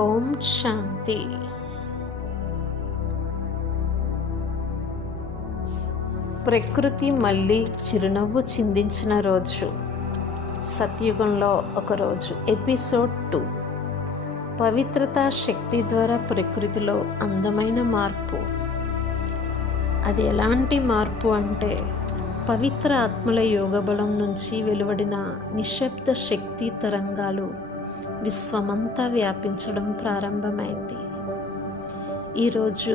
ఓం శాంతి. ప్రకృతి మళ్ళీ చిరునవ్వు చిందించిన రోజు. సత్యుగంలో ఒకరోజు. ఎపిసోడ్ 2. పవిత్రతా శక్తి ద్వారా ప్రకృతిలో అందమైన మార్పు. అది ఎలాంటి మార్పు అంటే, పవిత్ర ఆత్మల యోగబలం నుంచి వెలువడిన నిశ్శబ్ద శక్తి తరంగాలు విశ్వమంతా వ్యాపించడం ప్రారంభమైంది. ఈరోజు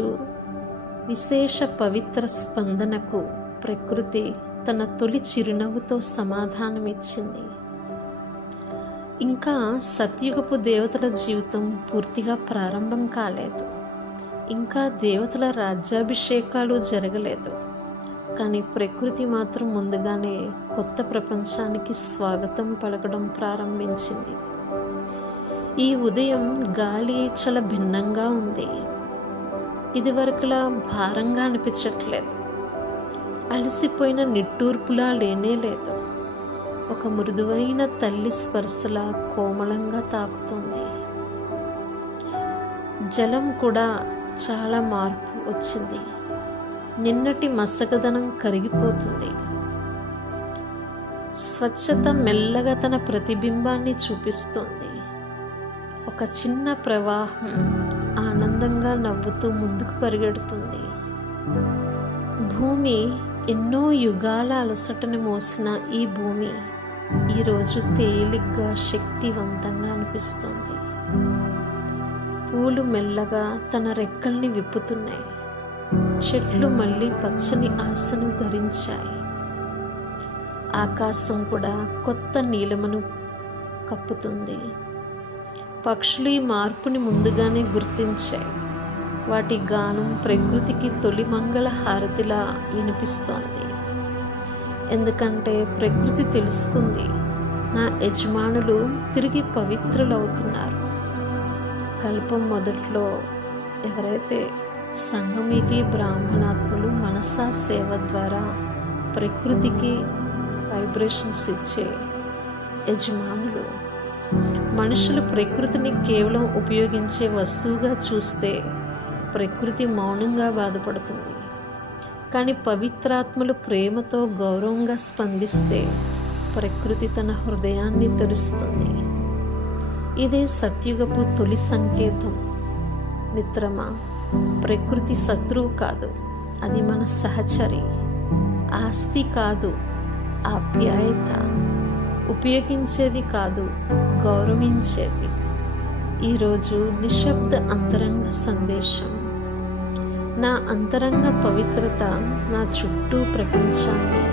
విశేష పవిత్ర స్పందనకు ప్రకృతి తన తొలి చిరునవ్వుతో సమాధానమిచ్చింది. ఇంకా సత్యుగపు దేవతల జీవితం పూర్తిగా ప్రారంభం కాలేదు. ఇంకా దేవతల రాజ్యాభిషేకాలు జరగలేదు. కానీ ప్రకృతి మాత్రం ముందుగానే కొత్త ప్రపంచానికి స్వాగతం పలకడం ప్రారంభించింది. ఈ ఉదయం గాలి చాలా భిన్నంగా ఉంది. ఇదివరకులా భారంగా అనిపించట్లేదు. అలసిపోయిన నిట్టూర్పులా లేనేలేదు. ఒక మృదువైన తల్లి స్పర్శలా కోమలంగా తాకుతుంది. జలం కూడా చాలా మార్పు వచ్చింది. నిన్నటి మసకదనం కరిగిపోతుంది. స్వచ్ఛత మెల్లగా తన ప్రతిబింబాన్ని చూపిస్తుంది. ఒక చిన్న ప్రవాహం ఆనందంగా నవ్వుతూ ముందుకు పరిగెడుతుంది. భూమి ఎన్నో యుగాల అలసటను మోసిన ఈ భూమి ఈరోజు తేలిగ్గా శక్తివంతంగా అనిపిస్తుంది. పూలు మెల్లగా తన రెక్కల్ని విప్పుతున్నాయి. చెట్లు మళ్ళీ పచ్చని ఆశను ధరించాయి. ఆకాశం కూడా కొత్త నీలమును కప్పుతుంది. పక్షులు ఈ మార్పుని ముందుగానే గుర్తించాయి. వాటి గానం ప్రకృతికి తొలి మంగళ హారతిలా వినిపిస్తోంది. ఎందుకంటే ప్రకృతి తెలుసుకుంది, నా యజమానులు తిరిగి పవిత్రులవుతున్నారు. కల్పం మొదట్లో ఎవరైతే సంగమికి బ్రాహ్మణాత్ములు మనసా సేవ ద్వారా ప్రకృతికి వైబ్రేషన్స్ ఇచ్చే యజమానులు, మనుషులు ప్రకృతిని కేవలం ఉపయోగించే వస్తువుగా చూస్తే ప్రకృతి మౌనంగా బాధపడుతుంది. కానీ పవిత్రాత్మలు ప్రేమతో గౌరవంగా స్పందిస్తే ప్రకృతి తన హృదయాన్ని తెరుస్తుంది. ఇదే సత్యుగపు తొలి సంకేతం. మిత్రమా, ప్రకృతి శత్రువు కాదు, అది మన సహచరి. ఆస్తి కాదు, ఆప్యాయత. ఉపయోగించేది కాదు, గౌరవించేది. ఈరోజు నిశ్శబ్ద అంతరంగ సందేశం. నా అంతరంగ పవిత్రత నా చుట్టూ ప్రపంచాన్ని